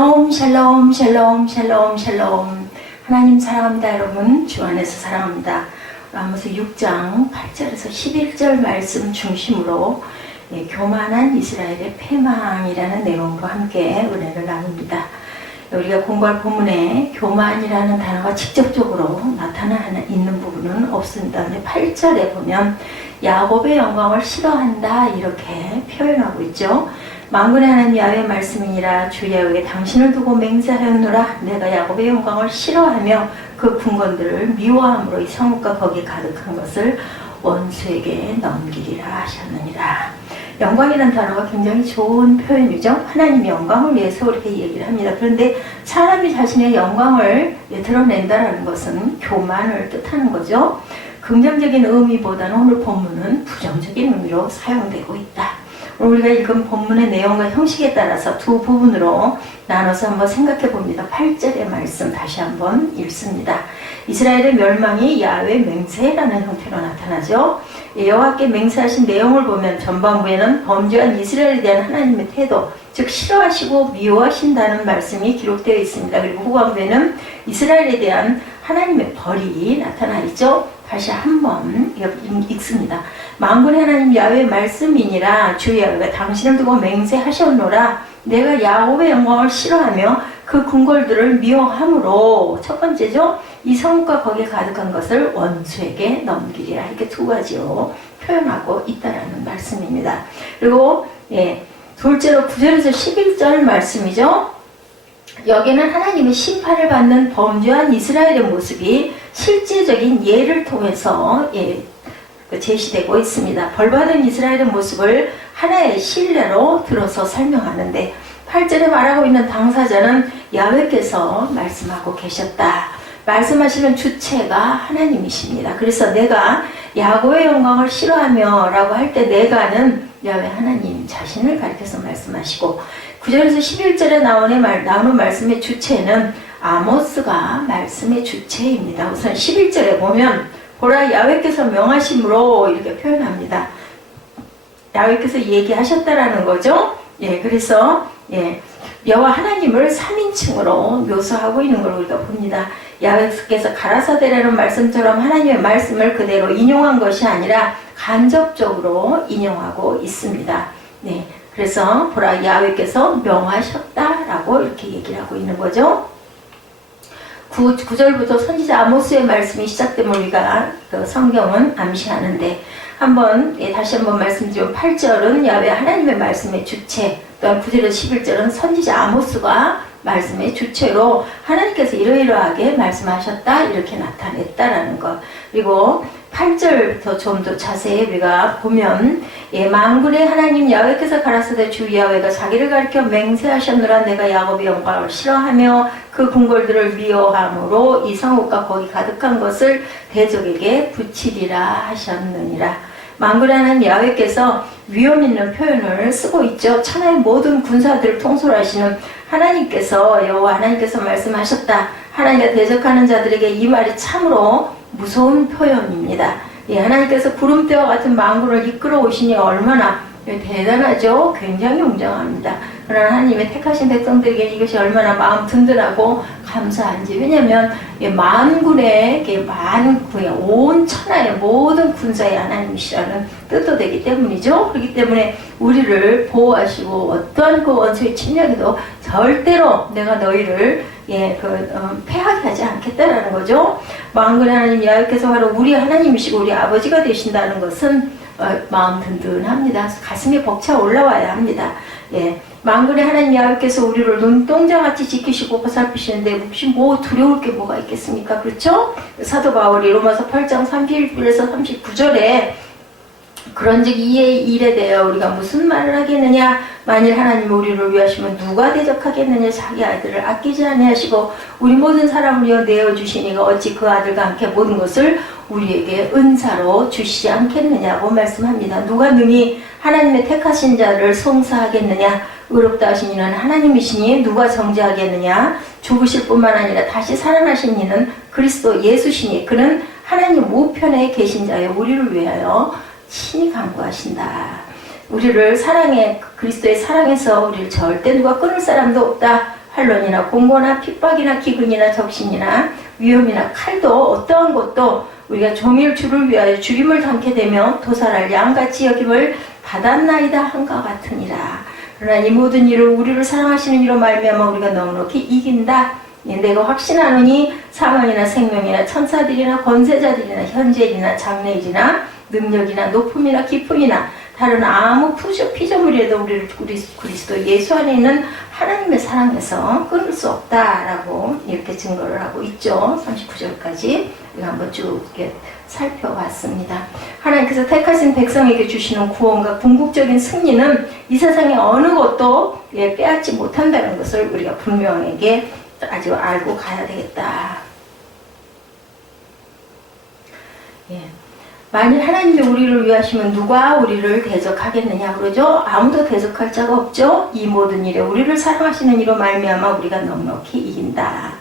샬롬 샬롬 샬롬 샬롬. 하나님 사랑합니다. 여러분 주 안에서 사랑합니다. 아모스 6장 8절에서 11절 말씀 중심으로 교만한 이스라엘의 패망이라는 내용으로 함께 은혜를 나눕니다. 우리가 공부할 본문에 교만이라는 단어가 직접적으로 나타나 있는 부분은 없습니다. 근데 8절에 보면 야곱의 영광을 싫어한다 이렇게 표현하고 있죠. 만군의 하나님 야훼의 말씀이니라. 주 야훼가 당신을 두고 맹세하였노라. 내가 야곱의 영광을 싫어하며 그 궁궐들을 미워함으로 이 성읍과 거기 가득한 것을 원수에게 넘기리라 하셨느니라. 영광이라는 단어가 굉장히 좋은 표현이죠. 하나님의 영광을 위해서 이렇게 얘기를 합니다. 그런데 사람이 자신의 영광을 드러낸다는 것은 교만을 뜻하는 거죠. 긍정적인 의미보다는 오늘 본문은 부정적인 의미로 사용되고 있다. 우리가 읽은 본문의 내용과 형식에 따라서 두 부분으로 나눠서 한번 생각해 봅니다. 8절의 말씀 다시 한번 읽습니다. 이스라엘의 멸망이 야훼 맹세라는 형태로 나타나죠. 여호와께 맹세하신 내용을 보면 전반부에는 범죄한 이스라엘에 대한 하나님의 태도, 즉 싫어하시고 미워하신다는 말씀이 기록되어 있습니다. 그리고 후반부에는 이스라엘에 대한 하나님의 벌이 나타나 있죠. 다시 한번 읽습니다. 만군의 하나님 야훼의 말씀이니라. 주 야훼가 당신을 두고 맹세하셨노라. 내가 야곱의 영광을 싫어하며 그 궁궐들을 미워함으로, 첫 번째죠. 이 성읍과 거기에 가득한 것을 원수에게 넘기리라. 이렇게 두 가지로 표현하고 있다라는 말씀입니다. 그리고 둘째로 9절에서 11절 말씀이죠. 여기는 하나님의 심판을 받는 범죄한 이스라엘의 모습이 실제적인 예를 통해서 제시되고 있습니다. 벌받은 이스라엘의 모습을 하나의 신뢰로 들어서 설명하는데 8절에 말하고 있는 당사자는 야훼께서 말씀하고 계셨다. 말씀하시는 주체가 하나님이십니다. 그래서 내가 야곱의 영광을 싫어하며 라고 할 때 내가는 야훼 하나님 자신을 가리켜서 말씀하시고 9절에서 11절에 나오는 말씀의 주체는 아모스가 말씀의 주체입니다. 우선 11절에 보면 보라 야훼께서 명하심으로 이렇게 표현합니다. 야훼께서 얘기하셨다라는 거죠. 그래서 여호와 하나님을 3인칭으로 묘사하고 있는 걸 우리가 봅니다. 야훼께서 가라사대라는 말씀처럼 하나님의 말씀을 그대로 인용한 것이 아니라 간접적으로 인용하고 있습니다. 그래서 보라 야훼께서 명하셨다라고 이렇게 얘기를 하고 있는 거죠. 9절부터 선지자 아모스의 말씀이 시작되면 우리가 그 성경은 암시하는데 다시 한번 말씀드리면 8절은 야훼 하나님의 말씀의 주체, 또한 9절에서 11절은 선지자 아모스가 말씀의 주체로 하나님께서 이러이러하게 말씀하셨다 이렇게 나타냈다라는 것. 그리고 8절부터 좀 더 자세히 우리가 보면 만군의 하나님 야훼께서 가라사대 주 야훼가 자기를 가리켜 맹세하셨노라. 내가 야곱의 영광을 싫어하며 그 궁궐들을 미워함으로 이 성읍과 거기 가득한 것을 대적에게 붙이리라 하셨느니라. 만군의 하나님 야훼께서 위험 있는 표현을 쓰고 있죠. 천하의 모든 군사들을 통솔하시는 하나님께서 여호와 하나님께서 말씀하셨다. 하나님과 대적하는 자들에게 이 말이 참으로 무서운 표현입니다. 하나님께서 구름대와 같은 만군을 이끌어 오시니 얼마나 대단하죠. 굉장히 웅장합니다. 그러나 하나님의 택하신 백성들에게 이것이 얼마나 마음 든든하고 감사한지. 왜냐하면 만군의 온 천하의 모든 군사의 하나님이시라는 뜻도 되기 때문이죠. 그렇기 때문에 우리를 보호하시고 어떠한 그 원수의 침략에도 절대로 내가 너희를 패하게 하지 않겠다라는 거죠. 만군의 하나님 야훼께서 바로 우리 하나님이시고 우리 아버지가 되신다는 것은 마음 든든합니다. 가슴이 벅차 올라와야 합니다. 만군의 하나님 야훼께서 우리를 눈동자같이 지키시고 보살피시는데 혹시 두려울 게 뭐가 있겠습니까? 그렇죠? 사도 바울이 로마서 8장 31절에서 39절에 그런즉 이의 일에 대하여 우리가 무슨 말을 하겠느냐? 만일 하나님 우리를 위하시면 누가 대적하겠느냐? 자기 아들을 아끼지 아니하시고 우리 모든 사람을 위하여 내어주시니가 어찌 그 아들과 함께 모든 것을 우리에게 은사로 주시지 않겠느냐고 말씀합니다. 누가 능히 하나님의 택하신 자를 송사하겠느냐? 의롭다 하신 이는 하나님이시니 누가 정죄하겠느냐? 죽으실 뿐만 아니라 다시 살아나신 이는 그리스도 예수시니 그는 하나님 우편에 계신 자여 우리를 위하여 친히 간구하신다. 우리를 그리스도의 사랑에서 우리를 절대 누가 끊을 사람도 없다. 환론이나 공고나 핍박이나 기근이나 적신이나 위험이나 칼도 어떠한 것도 우리가 종일 주를 위하여 죽임을 당케 되며 도살할 양같이 여김을 받았나이다 한과 같으니라. 그러나 이 모든 일을 우리를 사랑하시는 이로 말미암아 우리가 넉넉히 이긴다. 내가 확신하노니 사망이나 생명이나 천사들이나 권세자들이나 현재일이나 장래일이나 능력이나 높음이나 깊음이나 다른 아무 피조물이라도 우리를 그리스도 예수 안에 있는 하나님의 사랑에서 끊을 수 없다라고 이렇게 증거를 하고 있죠. 39절까지 우리가 한번 쭉 이렇게 살펴봤습니다. 하나님께서 택하신 백성에게 주시는 구원과 궁극적인 승리는 이 세상의 어느 것도 빼앗지 못한다는 것을 우리가 분명하게 아주 알고 가야 되겠다. 예. 만일 하나님이 우리를 위하시면 누가 우리를 대적하겠느냐 그러죠? 아무도 대적할 자가 없죠. 이 모든 일에 우리를 사랑하시는 이로 말미암아 우리가 넉넉히 이긴다.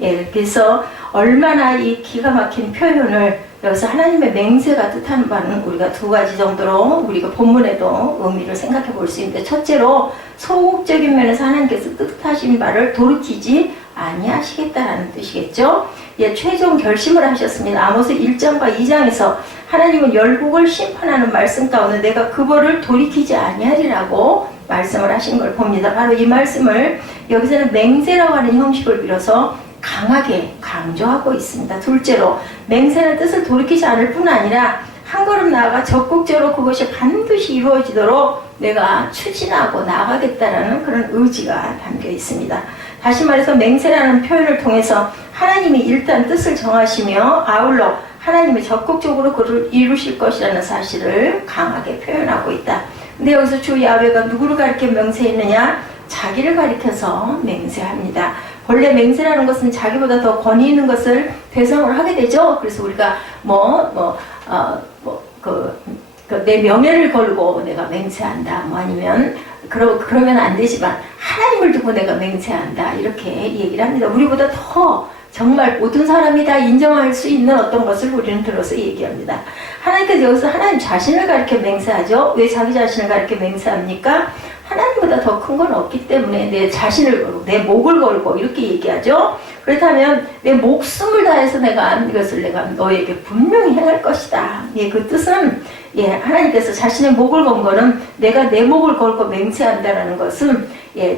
예, 그래서 얼마나 이 기가 막힌 표현을 여기서 하나님의 맹세가 뜻하는 바는 우리가 두 가지 정도로 우리가 본문에도 의미를 생각해 볼 수 있는데, 첫째로 소극적인 면에서 하나님께서 뜻하신 바를 돌이키지 아니하시겠다라는 뜻이겠죠. 예, 최종 결심을 하셨습니다. 아모스 1장과 2장에서 하나님은 열국을 심판하는 말씀 가운데 내가 그 벌을 돌이키지 아니하리라고 말씀을 하신 걸 봅니다. 바로 이 말씀을 여기서는 맹세라고 하는 형식을 빌어서 강하게 강조하고 있습니다. 둘째로 맹세는 뜻을 돌이키지 않을 뿐 아니라 한 걸음 나아가 적극적으로 그것이 반드시 이루어지도록 내가 추진하고 나가겠다라는 그런 의지가 담겨 있습니다. 다시 말해서 맹세라는 표현을 통해서 하나님이 일단 뜻을 정하시며 아울러 하나님이 적극적으로 그를 이루실 것이라는 사실을 강하게 표현하고 있다. 근데 여기서 주 야훼가 누구를 가리켜 맹세했느냐? 자기를 가리켜서 맹세합니다. 본래 맹세라는 것은 자기보다 더 권위 있는 것을 대상으로 하게 되죠. 그래서 우리가 내 명예를 걸고 내가 맹세한다. 뭐 아니면 그러면 안 되지만 하나님을 두고 내가 맹세한다. 이렇게 얘기를 합니다. 우리보다 더 정말 모든 사람이 다 인정할 수 있는 어떤 것을 우리는 들어서 얘기합니다. 하나님께서 여기서 하나님 자신을 가리켜 맹세하죠. 왜 자기 자신을 가리켜 맹세합니까? 하나님보다 더 큰 건 없기 때문에 내 자신을 걸고 내 목을 걸고 이렇게 얘기하죠. 그렇다면 내 목숨을 다해서 이것을 내가 너에게 분명히 행할 것이다. 예, 그 뜻은 하나님께서 자신의 목을 건 거는 내가 내 목을 걸고 맹세한다라는 것은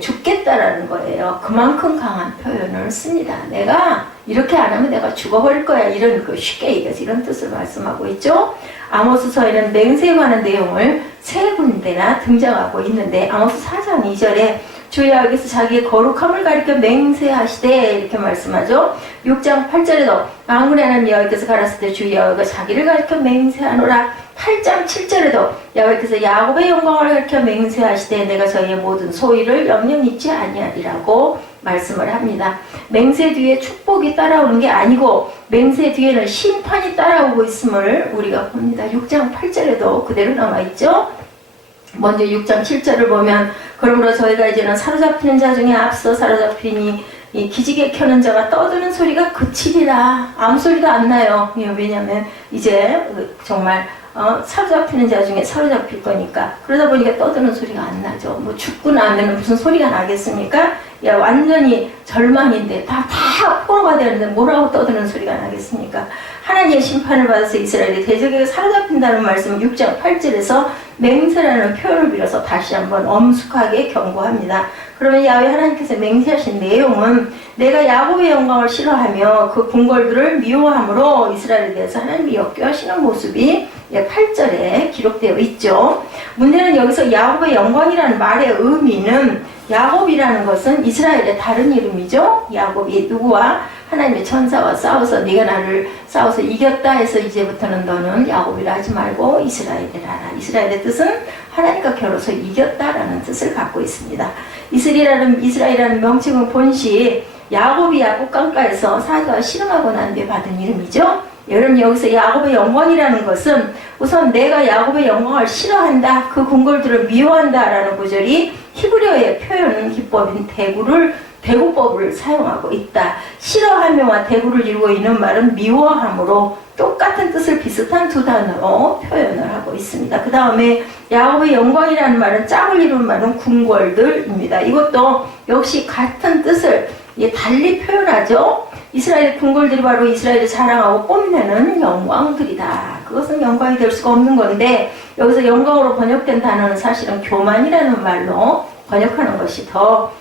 죽겠다라는 거예요. 그만큼 강한 표현을 씁니다. 내가 이렇게 안 하면 내가 죽어버릴 거야. 이런 쉽게 얘기해서 이런 뜻을 말씀하고 있죠. 아모스서에는 맹세에 관한 내용을 세 군데나 등장하고 있는데 아모스 4장 2절에 주 여호와께서 자기의 거룩함을 가리켜 맹세하시되 이렇게 말씀하죠. 6장 8절에도 만군의 하나님 여호와께서 가라사대 때 주 여호와가 자기를 가리켜 맹세하노라. 8장 7절에도 여호와께서 야곱의 영광을 가리켜 맹세하시되 내가 저희의 모든 소유를 영영 잊지 아니하리라고 말씀을 합니다. 맹세 뒤에 축복이 따라오는 게 아니고 맹세 뒤에는 심판이 따라오고 있음을 우리가 봅니다. 6장 8절에도 그대로 나와있죠. 먼저 6장 7절을 보면 그러므로 저희가 이제는 사로잡히는 자 중에 앞서 사로잡히니 이 기지개 켜는 자가 떠드는 소리가 그치리라. 아무 소리도 안 나요. 왜냐하면 이제 정말 사로잡히는 자 중에 사로잡힐 거니까. 그러다 보니까 떠드는 소리가 안 나죠. 뭐 죽고 나면 무슨 소리가 나겠습니까? 완전히 절망인데 다 포로가 되는데 뭐라고 떠드는 소리가 나겠습니까? 하나님의 심판을 받아서 이스라엘이 대적에게 사로잡힌다는 말씀을 6장 8절에서 맹세라는 표현을 빌어서 다시 한번 엄숙하게 경고합니다. 그러면 야훼 하나님께서 맹세하신 내용은 내가 야곱의 영광을 싫어하며 그 궁궐들을 미워함으로 이스라엘에 대해서 하나님이 역겨하시는 모습이 8절에 기록되어 있죠. 문제는 여기서 야곱의 영광이라는 말의 의미는 야곱이라는 것은 이스라엘의 다른 이름이죠. 야곱이 누구와? 하나님의 천사와 싸워서 네가 나를 싸워서 이겼다 해서 이제부터는 너는 야곱이라 하지 말고 이스라엘이라 하라. 이스라엘의 뜻은 하나님과 겨뤄서 이겼다라는 뜻을 갖고 있습니다. 이스라엘이라는 명칭은 본시 야곱이 야곱 강가에서 사자와 씨름하고 난 뒤에 받은 이름이죠. 여러분 여기서 야곱의 영광이라는 것은 우선 내가 야곱의 영광을 싫어한다. 그 궁궐들을 미워한다라는 구절이 히브리어의 표현 기법인 대구법을 사용하고 있다. 싫어하며와 대구를 이루고 있는 말은 미워함으로 똑같은 뜻을 비슷한 두 단어로 표현을 하고 있습니다. 그 다음에 야곱의 영광이라는 말은 짝을 이루는 말은 궁궐들입니다. 이것도 역시 같은 뜻을 달리 표현하죠. 이스라엘의 궁궐들이 바로 이스라엘을 자랑하고 뽐내는 영광들이다. 그것은 영광이 될 수가 없는 건데 여기서 영광으로 번역된 단어는 사실은 교만이라는 말로 번역하는 것이 더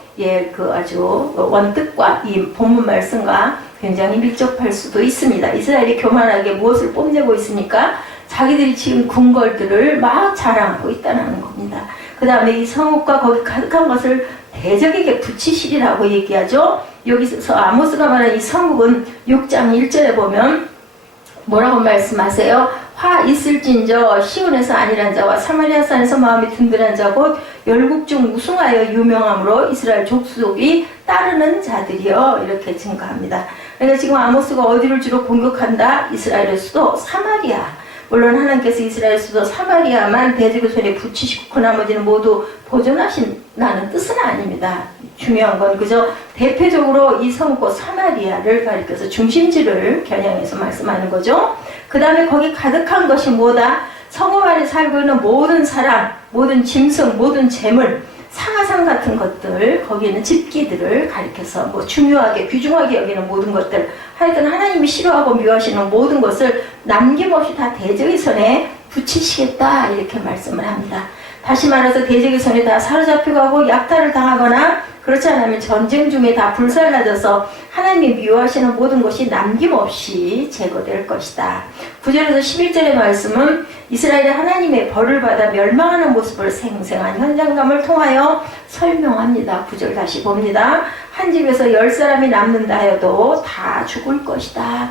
아주 원뜻과 이 본문 말씀과 굉장히 밀접할 수도 있습니다. 이스라엘이 교만하게 무엇을 뽐내고 있으니까 자기들이 지은 궁궐들을 막 자랑하고 있다는 겁니다. 그 다음에 이 성읍과 거기 가득한 것을 대적에게 붙이시리라고 얘기하죠. 여기서 아모스가 말한 이 성읍은 6장 1절에 보면 뭐라고 말씀하세요? 화 있을진저 시온에서 안일한 자와 사마리아 산에서 마음이 든든한 자 곧 열국 중 우승하여 유명함으로 이스라엘 족속이 따르는 자들이여 이렇게 증거합니다. 그러니까 지금 아모스가 어디를 주로 공격한다? 이스라엘의 수도 사마리아. 물론 하나님께서 이스라엘 수도 사마리아만 대적의 손에 붙이시고 그 나머지는 모두 보존하신다는 뜻은 아닙니다. 중요한 건 그저 대표적으로 이 성읍 사마리아를 가리켜서 중심지를 겨냥해서 말씀하는 거죠. 그 다음에 거기 가득한 것이 뭐다? 성읍 안에 살고 있는 모든 사람, 모든 짐승, 모든 재물, 상하상 같은 것들, 거기 있는 집기들을 가리켜서 중요하게, 귀중하게 여기는 모든 것들, 하여튼 하나님이 싫어하고 미워하시는 모든 것을 남김없이 다 대적의 손에 붙이시겠다 이렇게 말씀을 합니다. 다시 말해서 대적의 손에 다 사로잡혀가고 약탈을 당하거나 그렇지 않으면 전쟁 중에 다 불살라져서 하나님이 미워하시는 모든 것이 남김없이 제거될 것이다. 9절에서 11절의 말씀은 이스라엘이 하나님의 벌을 받아 멸망하는 모습을 생생한 현장감을 통하여 설명합니다. 9절 다시 봅니다. 한 집에서 10사람이 남는다 하여도 다 죽을 것이다.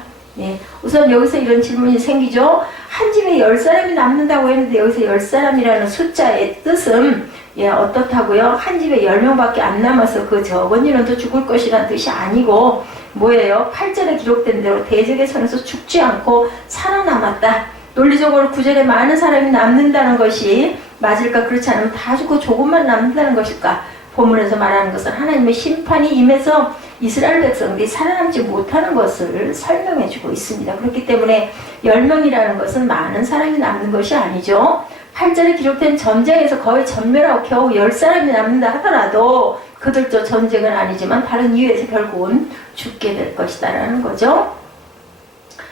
우선 여기서 이런 질문이 생기죠. 한 집에 10사람이 남는다고 했는데 여기서 10사람이라는 숫자의 뜻은 어떻다고요? 한 집에 10명밖에 안 남아서 그 적은 인원도 죽을 것이라는 뜻이 아니고 뭐예요? 8절에 기록된 대로 대적의 손에서 죽지 않고 살아남았다. 논리적으로 9절에 많은 사람이 남는다는 것이 맞을까? 그렇지 않으면 다 죽고 조금만 남는다는 것일까? 본문에서 말하는 것은 하나님의 심판이 임해서 이스라엘 백성들이 살아남지 못하는 것을 설명해 주고 있습니다. 그렇기 때문에 10명이라는 것은 많은 사람이 남는 것이 아니죠. 8절에 기록된 전쟁에서 거의 전멸하고 겨우 10사람이 남는다 하더라도 그들도 전쟁은 아니지만 다른 이유에서 결국은 죽게 될 것이다 라는 거죠.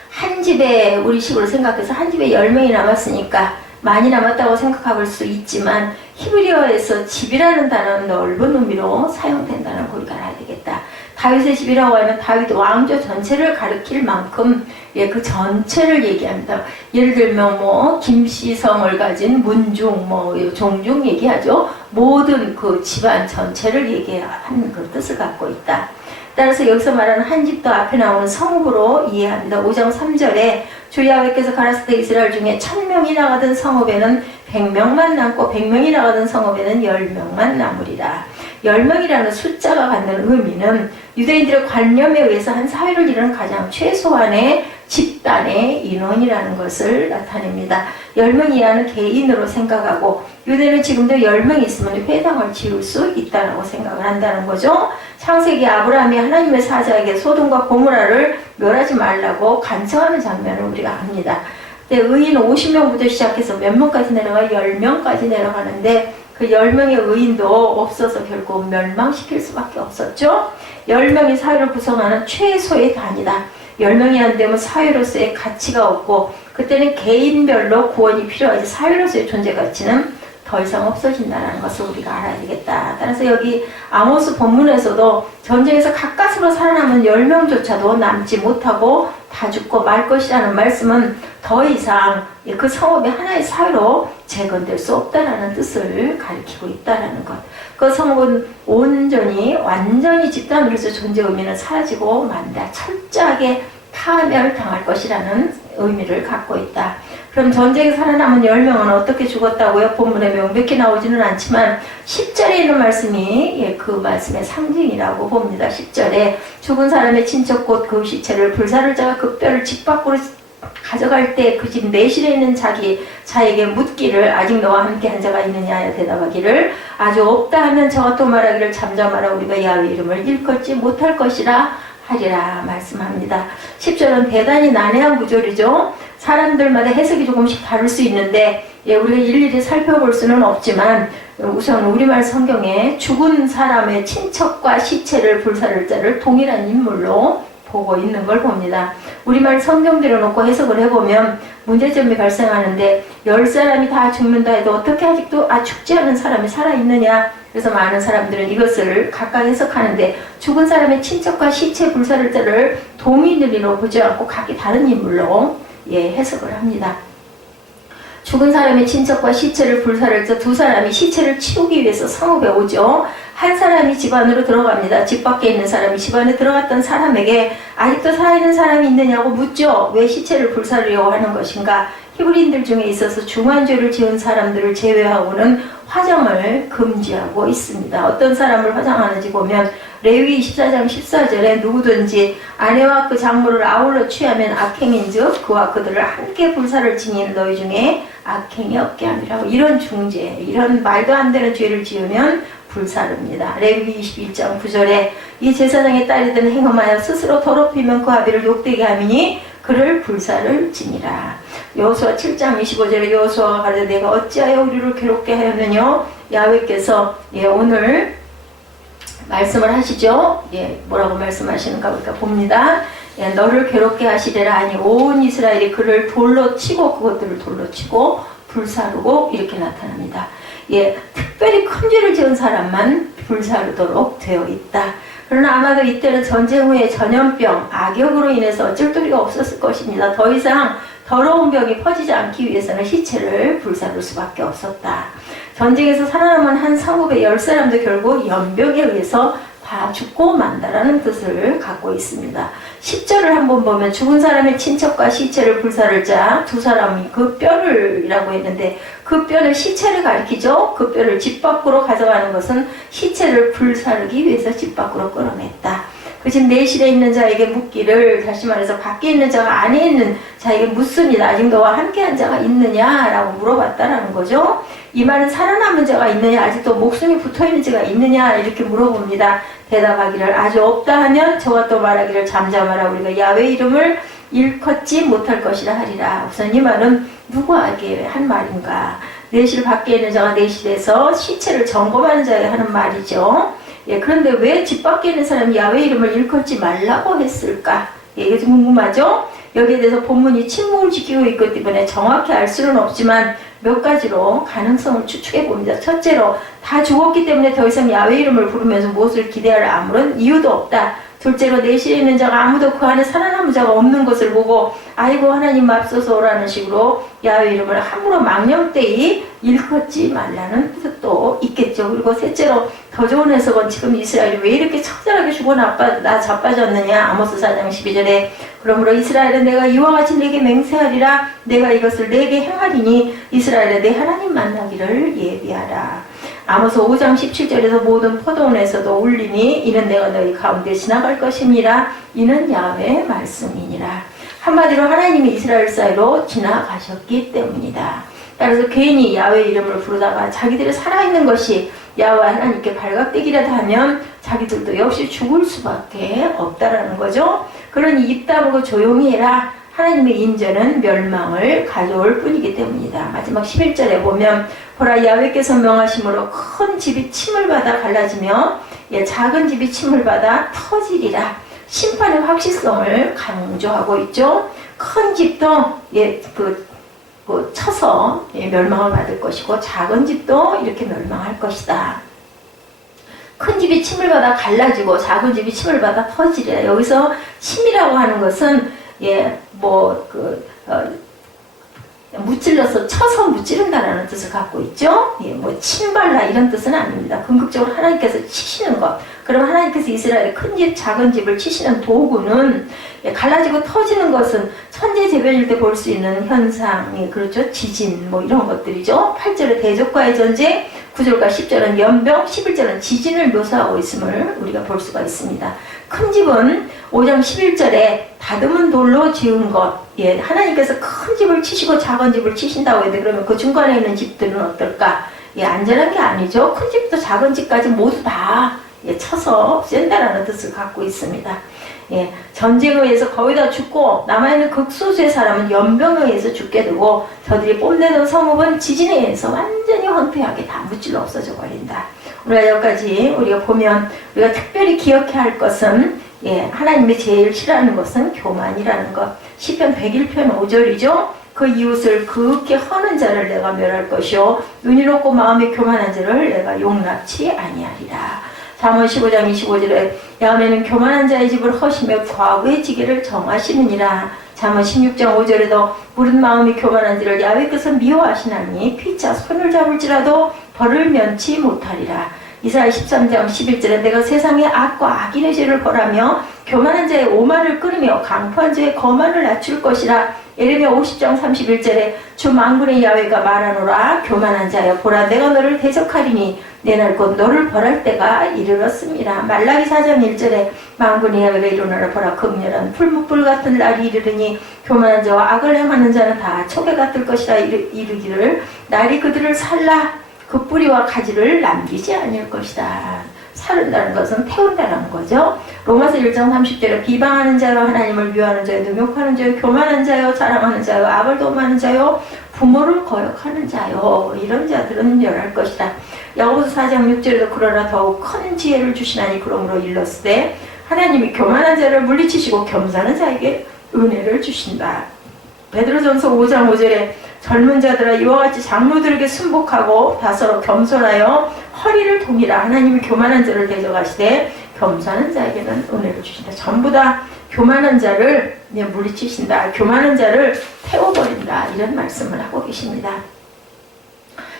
한 집에 우리식으로 생각해서 한 집에 10명이 남았으니까 많이 남았다고 생각할 수 있지만 히브리어에서 집이라는 단어는 넓은 의미로 사용된다는 걸 우리가 알아야 되겠다. 다윗의 집이라고 하면 다윗 왕조 전체를 가리킬 만큼 그 전체를 얘기합니다. 예를 들면 김씨성을 가진 문중 종중 얘기하죠. 모든 그 집안 전체를 얘기하는 그 뜻을 갖고 있다. 따라서 여기서 말하는 한 집도 앞에 나오는 성읍으로 이해합니다. 5장 3절에 주 야훼께서 가라사대 이스라엘 중에 1000명이 나가던 성읍에는 100명만 남고 100명이 나가던 성읍에는 10명만 남으리라. 10명이라는 숫자가 갖는 의미는 유대인들의 관념에 의해서 한 사회를 이루는 가장 최소한의 집단의 인원이라는 것을 나타냅니다. 10명 이하는 개인으로 생각하고 유대는 지금도 10명이 있으면 회당을 지을 수 있다고 생각을 한다는 거죠. 창세기 아브라함이 하나님의 사자에게 소돔과 고모라를 멸하지 말라고 간청하는 장면을 우리가 압니다. 의인 50명부터 시작해서 몇 명까지 내려가 10명까지 내려가는데 그 10명의 의인도 없어서 결국 멸망시킬 수밖에 없었죠. 10명이 사회를 구성하는 최소의 단위다. 10명이 안 되면 사회로서의 가치가 없고 그때는 개인별로 구원이 필요하지 사회로서의 존재 가치는 더 이상 없어진다는 것을 우리가 알아야 되겠다. 따라서 여기 아모스 본문에서도 전쟁에서 가까스로 살아남은 10명조차도 남지 못하고 다 죽고 말 것이라는 말씀은 더 이상 그 성읍이 하나의 사회로 재건될 수 없다는 뜻을 가리키고 있다는 것. 그 성읍은 완전히 집단으로서 존재 의미는 사라지고 만다. 철저하게 파멸당할 것이라는 의미를 갖고 있다. 그럼 전쟁에 살아남은 10명은 어떻게 죽었다고요? 본문에 명백히 나오지는 않지만 10절에 있는 말씀이 그 말씀의 상징이라고 봅니다. 10절에 죽은 사람의 친척 곧 그 시체를 불사를 자가 그 뼈를 집 밖으로 가져갈 때 그 집 내실에 있는 자에게 묻기를 아직 너와 함께 한 자가 있느냐 대답하기를 아주 없다 하면 저가 또 말하기를 잠잠하라 우리가 야훼 이름을 일컫지 못할 것이라 하리라 말씀합니다. 10절은 대단히 난해한 구절이죠. 사람들마다 해석이 조금씩 다를 수 있는데 우리가 일일이 살펴볼 수는 없지만 우선 우리말 성경에 죽은 사람의 친척과 시체를 불사를 자를 동일한 인물로 보고 있는 걸 봅니다. 우리말 성경대로 놓고 해석을 해보면 문제점이 발생하는데 10사람이 다 죽는다 해도 어떻게 아직도 죽지 않은 사람이 살아있느냐. 그래서 많은 사람들은 이것을 각각 해석하는데 죽은 사람의 친척과 시체 불사를 자를 동일인으로 보지 않고 각기 다른 인물로 해석을 합니다. 죽은 사람의 친척과 시체를 불사를 자 두 사람이 시체를 치우기 위해서 성읍에 오죠. 한 사람이 집 안으로 들어갑니다. 집 밖에 있는 사람이 집 안에 들어갔던 사람에게 아직도 살아있는 사람이 있느냐고 묻죠. 왜 시체를 불사르려고 하는 것인가. 히브리인들 중에 있어서 중한 죄를 지은 사람들을 제외하고는 화장을 금지하고 있습니다. 어떤 사람을 화장하는지 보면 레위 14장 14절에 누구든지 아내와 그 장모를 아울러 취하면 악행인즉 그와 그들을 함께 불사를 지니는 너희 중에 악행이 없게 함이라고. 이런 중죄, 이런 말도 안 되는 죄를 지으면 불사릅니다. 레위 21장 9절에 이 제사장의 딸이든 행음하여 스스로 더럽히면 그 아비를 욕되게 하미니 그를 불사를 지니라. 여호수아 7장 25절에 여호수아가 가르쳐 내가 어찌하여 우리를 괴롭게 하였느냐. 야훼께서 오늘 말씀을 하시죠. 뭐라고 말씀하시는가 우리가 봅니다. 너를 괴롭게 하시리라 하니 온 이스라엘이 그를 돌로 치고 그것들을 돌로 치고 불사르고 이렇게 나타납니다. 특별히 큰 죄를 지은 사람만 불사르도록 되어 있다. 그러나 아마도 이때는 전쟁 후에 전염병, 악역으로 인해서 어쩔 도리가 없었을 것입니다. 더 이상 더러운 병이 퍼지지 않기 위해서는 시체를 불사를 수밖에 없었다. 전쟁에서 살아남은 한 성읍의 10사람도 결국 연병에 의해서 다 죽고 만다라는 뜻을 갖고 있습니다. 10절을 한번 보면 죽은 사람의 친척과 시체를 불사를 자 두 사람이 그 뼈를 이라고 했는데 그 뼈는 시체를 가리키죠. 그 뼈를 집 밖으로 가져가는 것은 시체를 불사르기 위해서 집 밖으로 끌어냈다. 그 집 내실에 있는 자에게 묻기를, 다시 말해서 밖에 있는 자가 안에 있는 자에게 묻습니다. 아직 너와 함께한 자가 있느냐라고 물어봤다라는 거죠. 이 말은 살아남은 자가 있느냐, 아직도 목숨이 붙어있는 자가 있느냐 이렇게 물어봅니다. 대답하기를 아주 없다 하면 저가 또 말하기를 잠잠하라 우리가 야훼 이름을 일컫지 못할 것이라 하리라. 우선 이 말은 누구에게 한 말인가. 내실 밖에 있는 자가 내실에서 시체를 점검하는 자에게 하는 말이죠. 그런데 왜 집 밖에 있는 사람이 야훼 이름을 일컫지 말라고 했을까? 이게 좀 궁금하죠? 여기에 대해서 본문이 침묵을 지키고 있기 때문에 정확히 알 수는 없지만 몇 가지로 가능성을 추측해 봅니다. 첫째로 다 죽었기 때문에 더 이상 야훼 이름을 부르면서 무엇을 기대할 아무런 이유도 없다. 둘째로 내실에 있는 자가 아무도 그 안에 살아남은 자가 없는 것을 보고 아이고 하나님 맙소서라는 식으로 야훼 이름을 함부로 망령되이 일컫지 말라는 뜻도 있겠죠. 그리고 셋째로 더 좋은 해석은 지금 이스라엘이 왜 이렇게 처절하게 죽어 나 자빠졌느냐. 아모스 4장 12절에 그러므로 이스라엘은 내가 이와 같이 내게 맹세하리라. 내가 이것을 내게 행하리니 이스라엘에 내 하나님 만나기를 예비하라. 아모스 5장 17절에서 모든 포도원에서도 울리니 이는 내가 너희 가운데 지나갈 것임이라. 이는 야훼의 말씀이니라. 한마디로 하나님이 이스라엘 사이로 지나가셨기 때문이다. 따라서 괜히 야훼 이름을 부르다가 자기들이 살아있는 것이 야훼 하나님께 발각되기라도 하면 자기들도 역시 죽을 수밖에 없다라는 거죠. 그러니 입 다물고 조용히 해라. 하나님의 인전은 멸망을 가져올 뿐이기 때문이다. 마지막 11절에 보면 보라 야훼께서 명하심으로 큰 집이 침을 받아 갈라지며 작은 집이 침을 받아 터지리라. 심판의 확실성을 강조하고 있죠. 큰 집도 쳐서 멸망을 받을 것이고 작은 집도 이렇게 멸망할 것이다. 큰 집이 침을 받아 갈라지고 작은 집이 침을 받아 터지리라. 여기서 침이라고 하는 것은 무찔러서 쳐서 무찌른다라는 뜻을 갖고 있죠. 침발라 이런 뜻은 아닙니다. 궁극적으로 하나님께서 치시는 것. 그럼 하나님께서 이스라엘의 큰 집, 작은 집을 치시는 도구는 갈라지고 터지는 것은 천재재변일 때 볼 수 있는 현상이 그렇죠. 지진 이런 것들이죠. 8절의 대적과의 전쟁, 9절과 10절은 연병, 11절은 지진을 묘사하고 있음을 우리가 볼 수가 있습니다. 큰 집은 5장 11절에 다듬은 돌로 지은 것, 예, 하나님께서 큰 집을 치시고 작은 집을 치신다고 해도 그러면 그 중간에 있는 집들은 어떨까? 예, 안전한 게 아니죠. 큰 집부터 작은 집까지 모두 다 예, 쳐서 센다라는 뜻을 갖고 있습니다. 예, 전쟁에 의해서 거의 다 죽고 남아있는 극소수의 사람은 연병에 의해서 죽게 되고 저들이 뽐내던 성읍은 지진에 의해서 완전히 황폐하게 다 무찔러 없어져 버린다. 우리가 여기까지 우리가 보면 우리가 특별히 기억해야 할 것은 예, 하나님이 제일 싫어하는 것은 교만이라는 것. 시편 101편 5절이죠. 그 이웃을 그윽히 허는 자를 내가 멸할 것이요 눈이 높고 마음이 교만한 자를 내가 용납치 아니하리라. 잠언 15장 25절에 야훼는 교만한 자의 집을 허시며 과부의 지게를 정하시느니라. 잠언 16장 5절에도 무릇 마음이 교만한 자를 야훼께서 미워하시나니 피차 손을 잡을지라도 벌을 면치 못하리라. 이사야 13장 11절에 내가 세상의 악과 악인의 죄를 벌하며 교만한 자의 오만을 끊으며 강포한 자의 거만을 낮출 것이라. 예레미야 50장 31절에 주 만군의 야훼가 말하노라. 교만한 자여 보라 내가 너를 대적하리니 내 날 곧 너를 벌할 때가 이르렀습니다. 말라기 4장 1절에 만군의 야훼가 일어나라 보라 극렬한 풀무불 같은 날이 이르르니 교만한 자와 악을 행하는 자는 다 촉에 같을 것이라 이르기를 날이 그들을 살라 그 뿌리와 가지를 남기지 아니할 것이다. 사른다는 것은 태운다는 거죠. 로마서 1장 30절에 비방하는 자요 하나님을 미워하는 자요 능욕하는 자요 교만한 자요 자랑하는 자요 악을 도모하는 자요 부모를 거역하는 자요 이런 자들은 멸할 것이다. 야고보서 4장 6절에도 그러나 더욱 큰 지혜를 주시나니 그러므로 일렀으되 하나님이 교만한 자를 물리치시고 겸손한 자에게 은혜를 주신다. 베드로전서 5장 5절에 젊은 자들아 이와 같이 장로들에게 순복하고 다서로 겸손하여 허리를 동이라. 하나님이 교만한 자를 대적하시되 겸손한 자에게는 은혜를 주신다. 전부 다 교만한 자를 물리치신다. 교만한 자를 태워버린다. 이런 말씀을 하고 계십니다.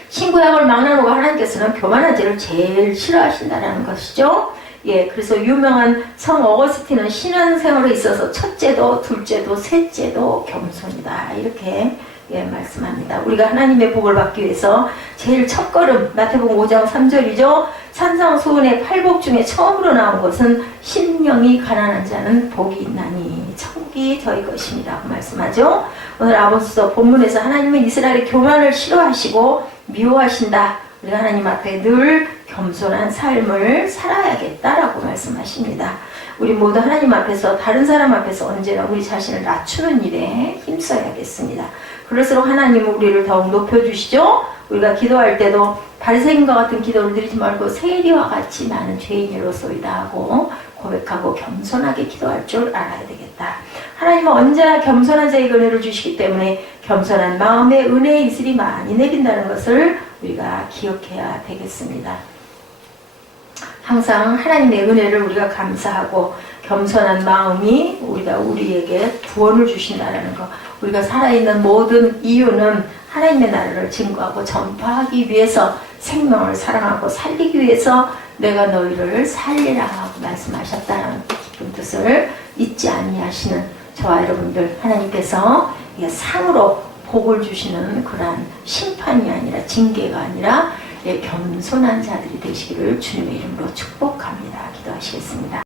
신구약을 막나누고 하나님께서는 교만한 자를 제일 싫어하신다는 것이죠. 예, 그래서 유명한 성 어거스틴은 신앙생활에 있어서 첫째도 둘째도 셋째도 겸손이다. 이렇게 예, 말씀합니다. 우리가 하나님의 복을 받기 위해서 제일 첫걸음 마태복음 5장 3절이죠. 산상수훈의 8복 중에 처음으로 나온 것은 심령이 가난한 자는 복이 있나니 천국이 저희 것입니다. 말씀하죠. 오늘 아모스서 본문에서 하나님은 이스라엘의 교만을 싫어하시고 미워하신다. 우리가 하나님 앞에 늘 겸손한 삶을 살아야겠다라고 말씀하십니다. 우리 모두 하나님 앞에서 다른 사람 앞에서 언제나 우리 자신을 낮추는 일에 힘써야겠습니다. 그럴수록 하나님은 우리를 더욱 높여주시죠. 우리가 기도할 때도 바리새인과 같은 기도를 드리지 말고 세리와 같이 나는 죄인이로소이다 하고 고백하고 겸손하게 기도할 줄 알아야 되겠다. 하나님은 언제나 겸손한 자에게 은혜를 주시기 때문에 겸손한 마음에 은혜의 이슬이 많이 내린다는 것을 우리가 기억해야 되겠습니다. 항상 하나님의 은혜를 우리가 감사하고 겸손한 마음이 우리에게 구원을 주신다는 것. 우리가 살아있는 모든 이유는 하나님의 나라를 증거하고 전파하기 위해서 생명을 사랑하고 살리기 위해서 내가 너희를 살리라 하고 말씀하셨다는 깊은 뜻을 잊지 아니하시는 저와 여러분들 하나님께서 상으로 복을 주시는 그러한 심판이 아니라 징계가 아니라 겸손한 자들이 되시기를 주님의 이름으로 축복합니다. 기도하시겠습니다.